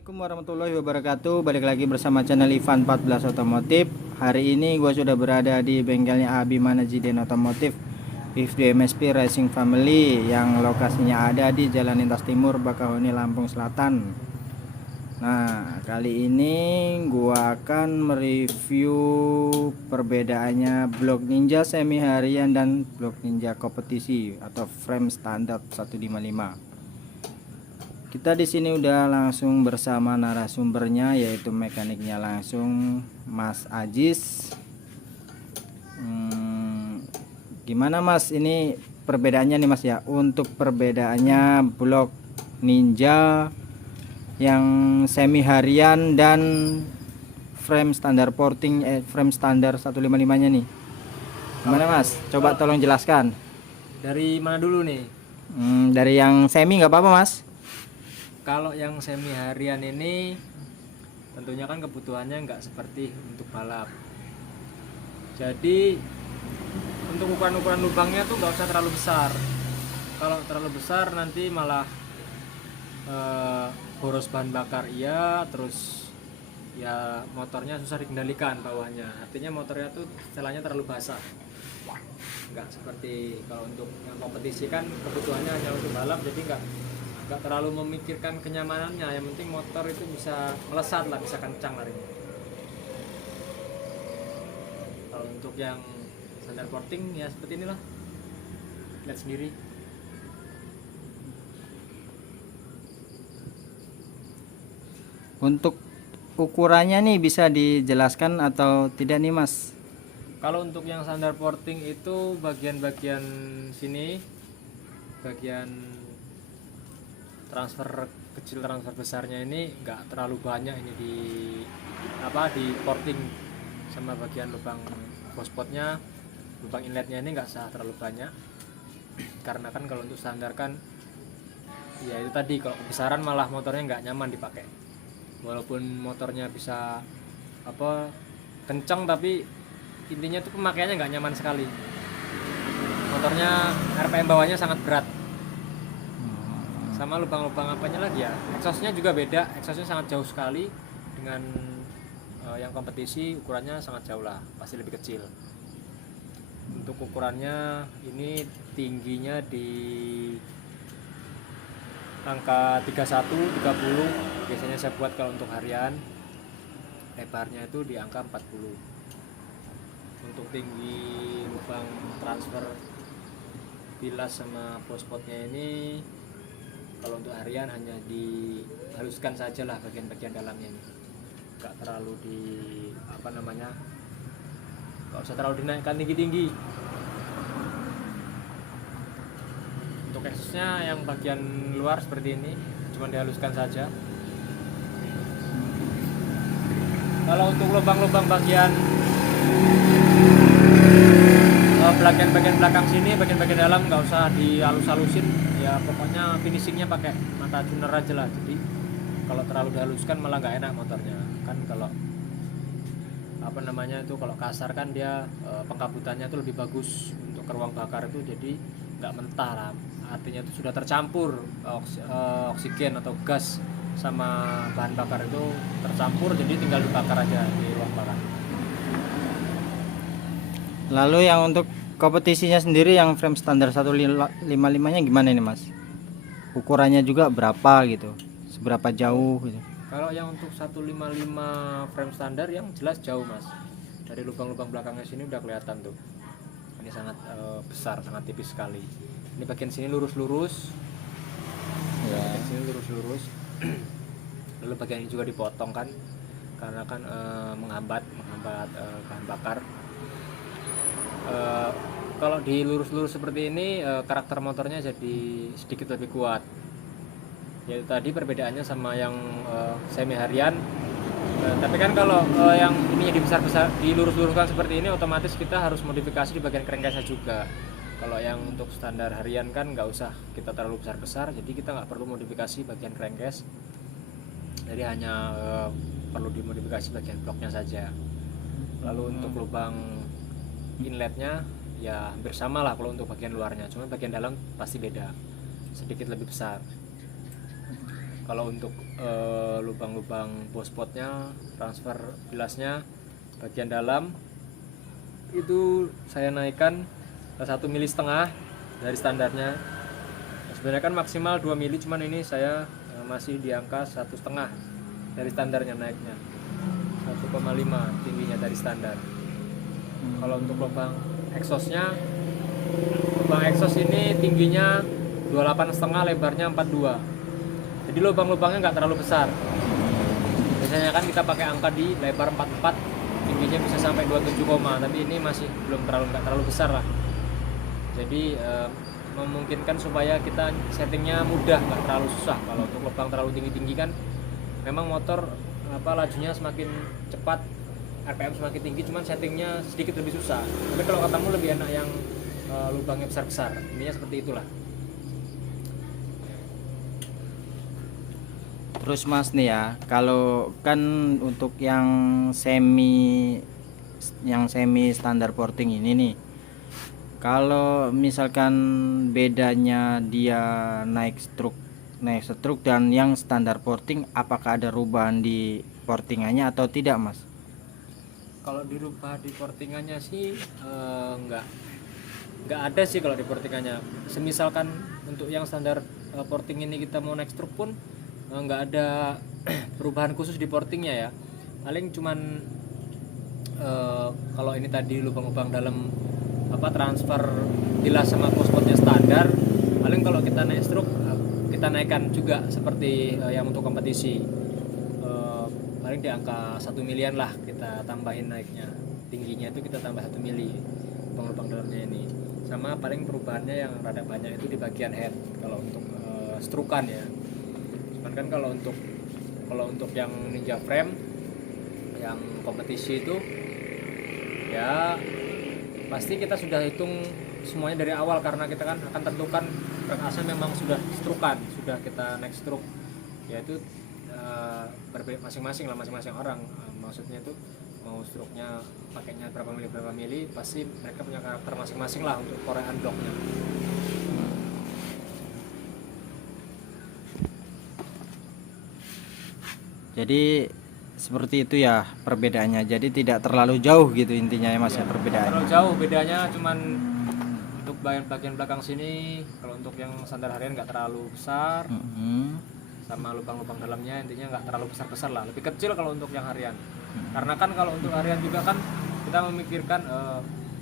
Assalamualaikum warahmatullahi wabarakatuh. Balik lagi bersama channel Ivan 14 Otomotif. Hari ini gue sudah berada di bengkelnya Abi Manajidin Otomotif IFD MSP Racing Family yang lokasinya ada di Jalan Lintas Timur, Bakahuni, Lampung Selatan. Nah, kali ini gue akan mereview perbedaannya blok Ninja semi harian dan blok Ninja kompetisi atau frame standar 155. Kita di sini udah langsung bersama narasumbernya, yaitu mekaniknya langsung Mas Ajis. Gimana Mas, ini perbedaannya nih Mas ya? Untuk perbedaannya blok Ninja yang semi harian dan frame standar porting, frame standar 155 nya nih. Gimana Mas? Coba tolong jelaskan. Dari mana dulu nih? Dari yang semi nggak apa-apa Mas. Kalau yang semi harian ini tentunya kan kebutuhannya nggak seperti untuk balap. Jadi untuk ukuran-ukuran lubangnya tuh nggak usah terlalu besar. Kalau terlalu besar nanti malah boros bahan bakar iya, terus ya motornya susah dikendalikan bawahnya. Artinya motornya tuh setelahnya terlalu basah. Nggak seperti kalau untuk yang kompetisi kan kebutuhannya hanya untuk balap, jadi nggak terlalu memikirkan kenyamanannya, yang penting motor itu bisa melesat lah, bisa kencang larinya. Kalau untuk yang standar porting ya seperti inilah, lihat sendiri. Untuk ukurannya nih bisa dijelaskan atau tidak nih Mas? Kalau untuk yang standar porting itu bagian-bagian sini, bagian transfer kecil transfer besarnya ini nggak terlalu banyak, ini di porting, sama bagian lubang bospotnya, lubang inletnya ini nggak usah terlalu banyak, karena kan kalau untuk standar kan ya itu tadi, kalau kebesaran malah motornya nggak nyaman dipakai. Walaupun motornya bisa kencang, tapi intinya tuh pemakaiannya nggak nyaman sekali. Motornya RPM bawahnya sangat berat. Sama lubang-lubang apanya lagi ya, exhaustnya juga beda, exhaustnya sangat jauh sekali dengan yang kompetisi, ukurannya sangat jauh lah, pasti lebih kecil. Untuk ukurannya ini tingginya di angka 31, 30 biasanya saya buat kalau untuk harian. Lebarnya itu di angka 40. Untuk tinggi lubang transfer bilas sama bospotnya ini kalau untuk harian hanya dihaluskan saja lah bagian-bagian dalamnya ini, nggak terlalu nggak usah terlalu dinaikkan tinggi-tinggi. Untuk exhaustnya yang bagian luar seperti ini, cuma dihaluskan saja. Kalau untuk lubang-lubang bagian bagian belakang sini, bagian dalam nggak usah dihalus-halusin ya, pokoknya finishingnya pakai mata tuner aja lah. Jadi kalau terlalu dihaluskan malah nggak enak motornya kan. Kalau kalau kasar kan dia pengkabutannya tuh lebih bagus untuk ke ruang bakar itu, jadi nggak mentah lah, artinya itu sudah tercampur oksigen atau gas sama bahan bakar itu tercampur, jadi tinggal dibakar aja di ruang bakar. Lalu yang untuk kompetisinya sendiri yang frame standar 155 nya gimana ini Mas? Ukurannya juga berapa gitu? Seberapa jauh gitu? Kalau yang untuk 155 frame standar yang jelas jauh Mas. Dari lubang-lubang belakangnya sini udah kelihatan tuh. Ini sangat besar, sangat tipis sekali. Ini bagian sini lurus-lurus. Ya. Bagian sini lurus-lurus. Lalu bagian ini juga dipotong kan, karena kan menghambat bahan bakar. Kalau di lurus-lurus seperti ini karakter motornya jadi sedikit lebih kuat. Yaitu tadi perbedaannya sama yang semi harian. Tapi kan kalau yang ini dibesar-besar, dilurus-luruskan seperti ini, otomatis kita harus modifikasi di bagian crankcase juga. Kalau yang untuk standar harian kan nggak usah kita terlalu besar-besar, jadi kita nggak perlu modifikasi bagian crankcase. Jadi hanya perlu dimodifikasi bagian bloknya saja. Lalu untuk lubang inletnya ya hampir sama lah kalau untuk bagian luarnya, cuma bagian dalam pasti beda, sedikit lebih besar. Kalau untuk lubang-lubang bospotnya, transfer bilasnya bagian dalam itu saya naikkan 1,5 mm dari standarnya. Sebenarnya kan maksimal 2 mili, cuman ini saya masih di angka 1,5 dari standarnya naiknya, 1,5 tingginya dari standar. Kalau untuk lubang exhaustnya, lubang exhaust ini tingginya 28,5, lebarnya 42. Jadi lubang-lubangnya nggak terlalu besar. Biasanya kan kita pakai angka di lebar 44, tingginya bisa sampai 27, tapi ini masih nggak terlalu besar lah. Jadi memungkinkan supaya kita settingnya mudah, nggak terlalu susah. Kalau untuk lubang terlalu tinggi-tinggi kan memang motor lajunya semakin cepat, RPM semakin tinggi, cuman settingnya sedikit lebih susah. Tapi kalau katamu lebih enak yang lubangnya besar-besar, ininya seperti itulah. Terus Mas nih ya, kalau kan untuk yang semi standar porting ini nih, kalau misalkan bedanya dia naik stroke dan yang standar porting, apakah ada perubahan di portingannya atau tidak Mas? Kalau dirubah di portingannya sih nggak ada sih kalau di portingannya. Semisalkan untuk yang standar porting ini kita mau naik stroke pun nggak ada perubahan khusus di portingnya ya. Paling cuman kalau ini tadi lubang-lubang dalam transfer bilas sama bospotnya standar, paling kalau kita naik stroke kita naikkan juga seperti yang untuk kompetisi, paling di angka 1 milian lah kita tambahin naiknya, tingginya itu kita tambah 1 mili lubang-lubang dalamnya ini. Sama paling perubahannya yang rada banyak itu di bagian head kalau untuk strokean ya. Cuman kan kalau untuk yang Ninja Frame yang kompetisi itu ya pasti kita sudah hitung semuanya dari awal, karena kita kan akan tentukan rek AC memang sudah strokean, sudah kita naik stroke, yaitu masing-masing orang, maksudnya itu mau stroke-nya pakainya berapa mili pasti mereka punya karakter masing-masing lah untuk korean blocknya. Jadi seperti itu ya perbedaannya. Jadi tidak terlalu jauh gitu intinya ya Mas ya, perbedaannya. Terlalu jauh bedanya, cuman untuk bagian belakang sini kalau untuk yang standar harian nggak terlalu besar, sama lubang-lubang dalamnya intinya nggak terlalu besar lah, lebih kecil kalau untuk yang harian. Karena kan kalau untuk harian juga kan kita memikirkan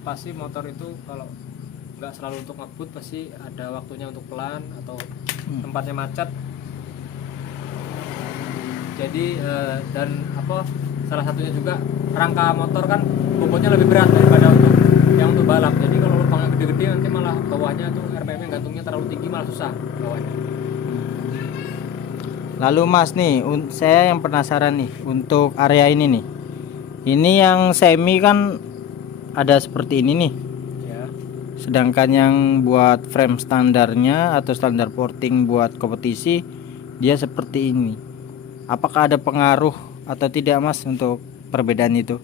pasti motor itu kalau nggak selalu untuk ngebut, pasti ada waktunya untuk pelan atau tempatnya macet. Jadi dan salah satunya juga rangka motor kan bobotnya lebih berat daripada untuk balap. Jadi kalau lubangnya gede-gede nanti malah bawahnya tuh RPM gantungnya terlalu tinggi, malah susah bawahnya. Lalu Mas nih, saya yang penasaran nih untuk area ini nih. Ini yang semi kan ada seperti ini nih. Ya. Sedangkan yang buat frame standarnya atau standar porting buat kompetisi dia seperti ini. Apakah ada pengaruh atau tidak Mas untuk perbedaan itu?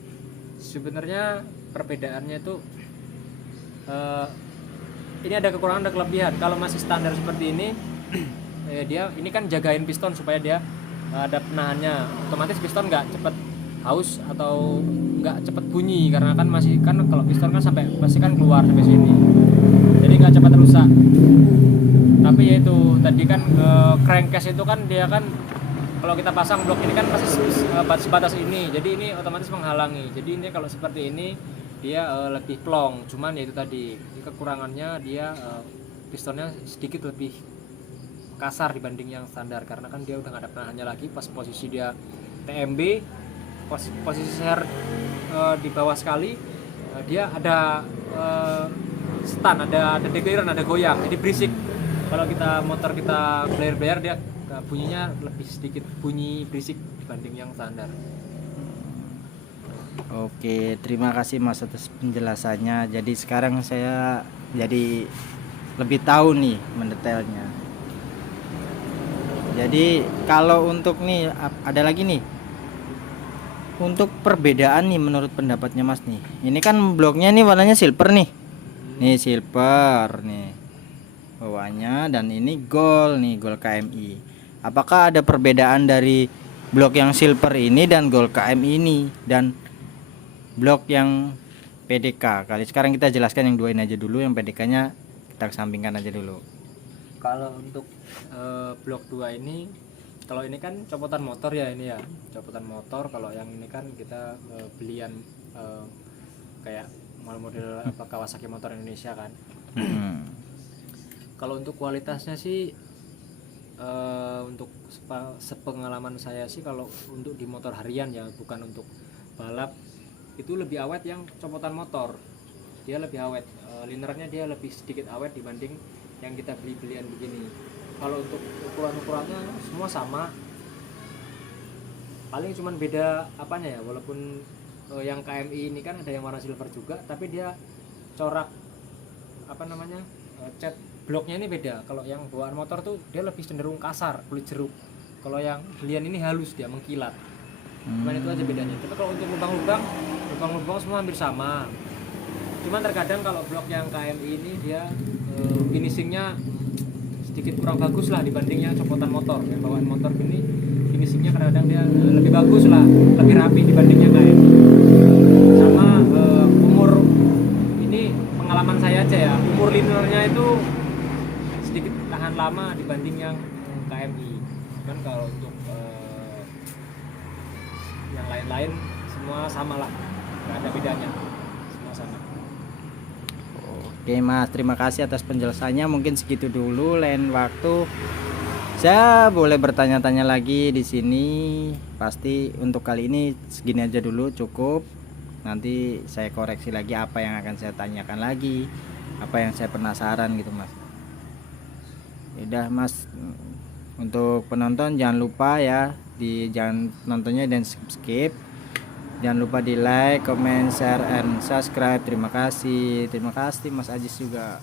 Sebenarnya perbedaannya itu ini ada kekurangan, ada kelebihan. Kalau masih standar seperti ini dia ini kan jagain piston supaya dia ada penahannya, otomatis piston nggak cepet haus atau nggak cepet bunyi, karena kan masih kan kalau piston kan sampai pasti kan keluar sampai sini, jadi nggak cepat rusak. Tapi yaitu tadi kan crankcase itu kan dia kan kalau kita pasang blok ini kan masih sebatas ini, jadi ini otomatis menghalangi. Jadi ini kalau seperti ini dia lebih plong, cuman yaitu tadi kekurangannya dia pistonnya sedikit lebih kasar dibanding yang standar, karena kan dia udah nggak ada penahannya lagi. Pas posisi dia TMB, posisi share di bawah sekali, dia ada stun, ada degliran, ada goyang, jadi berisik. Kalau motor kita blare dia bunyinya lebih sedikit bunyi berisik dibanding yang standar. Oke, terima kasih Mas atas penjelasannya. Jadi sekarang saya jadi lebih tahu nih mendetailnya. Jadi kalau untuk nih ada lagi nih, untuk perbedaan nih menurut pendapatnya Mas nih. Ini kan bloknya nih warnanya silver nih. Nih silver nih bawahnya, dan ini gold nih, gold KMI. apakah ada perbedaan dari blok yang silver ini dan gold KM ini dan blok yang PDK? Kali sekarang kita jelaskan yang dua ini aja dulu, yang PDK-nya kita kesampingkan aja dulu. Kalau untuk blok 2 ini, kalau ini kan copotan motor ya, ini ya copotan motor. Kalau yang ini kan kita belian kayak model apa Kawasaki Motor Indonesia kan. Kalau untuk kualitasnya sih untuk sepengalaman saya sih, kalau untuk di motor harian ya, bukan untuk balap, itu lebih awet yang copotan motor. Dia lebih awet, linernya dia lebih sedikit awet dibanding yang kita belian begini. Kalau untuk ukurannya semua sama, paling cuman beda apanya ya, walaupun yang KMI ini kan ada yang warna silver juga, tapi dia corak apa namanya, cat bloknya ini beda. Kalau yang bawaan motor tuh dia lebih cenderung kasar, kulit jeruk. Kalau yang belian ini halus, dia mengkilat. Cuman itu aja bedanya. Tapi kalau untuk lubang-lubang semua hampir sama. Cuman terkadang kalau blok yang KMI ini dia finishingnya sedikit kurang bagus lah dibanding yang copotan motor. Yang bawaan motor ini finishingnya kadang-kadang dia lebih bagus lah, lebih rapi dibandingnya KMI. Sama umur, ini pengalaman saya aja ya, umur linernya itu sedikit tahan lama dibanding yang KMI. Kan kalau untuk yang lain-lain semua sama lah, nggak ada bedanya, semua sama. Oke Mas, terima kasih atas penjelasannya. Mungkin segitu dulu, lain waktu saya boleh bertanya-tanya lagi di sini. Pasti untuk kali ini segini aja dulu, cukup. Nanti saya koreksi lagi apa yang akan saya tanyakan lagi, apa yang saya penasaran gitu Mas. Udah Mas, untuk penonton jangan lupa ya, jangan nontonnya dan skip. Jangan lupa di like, comment, share, and subscribe. Terima kasih Mas Ajis juga.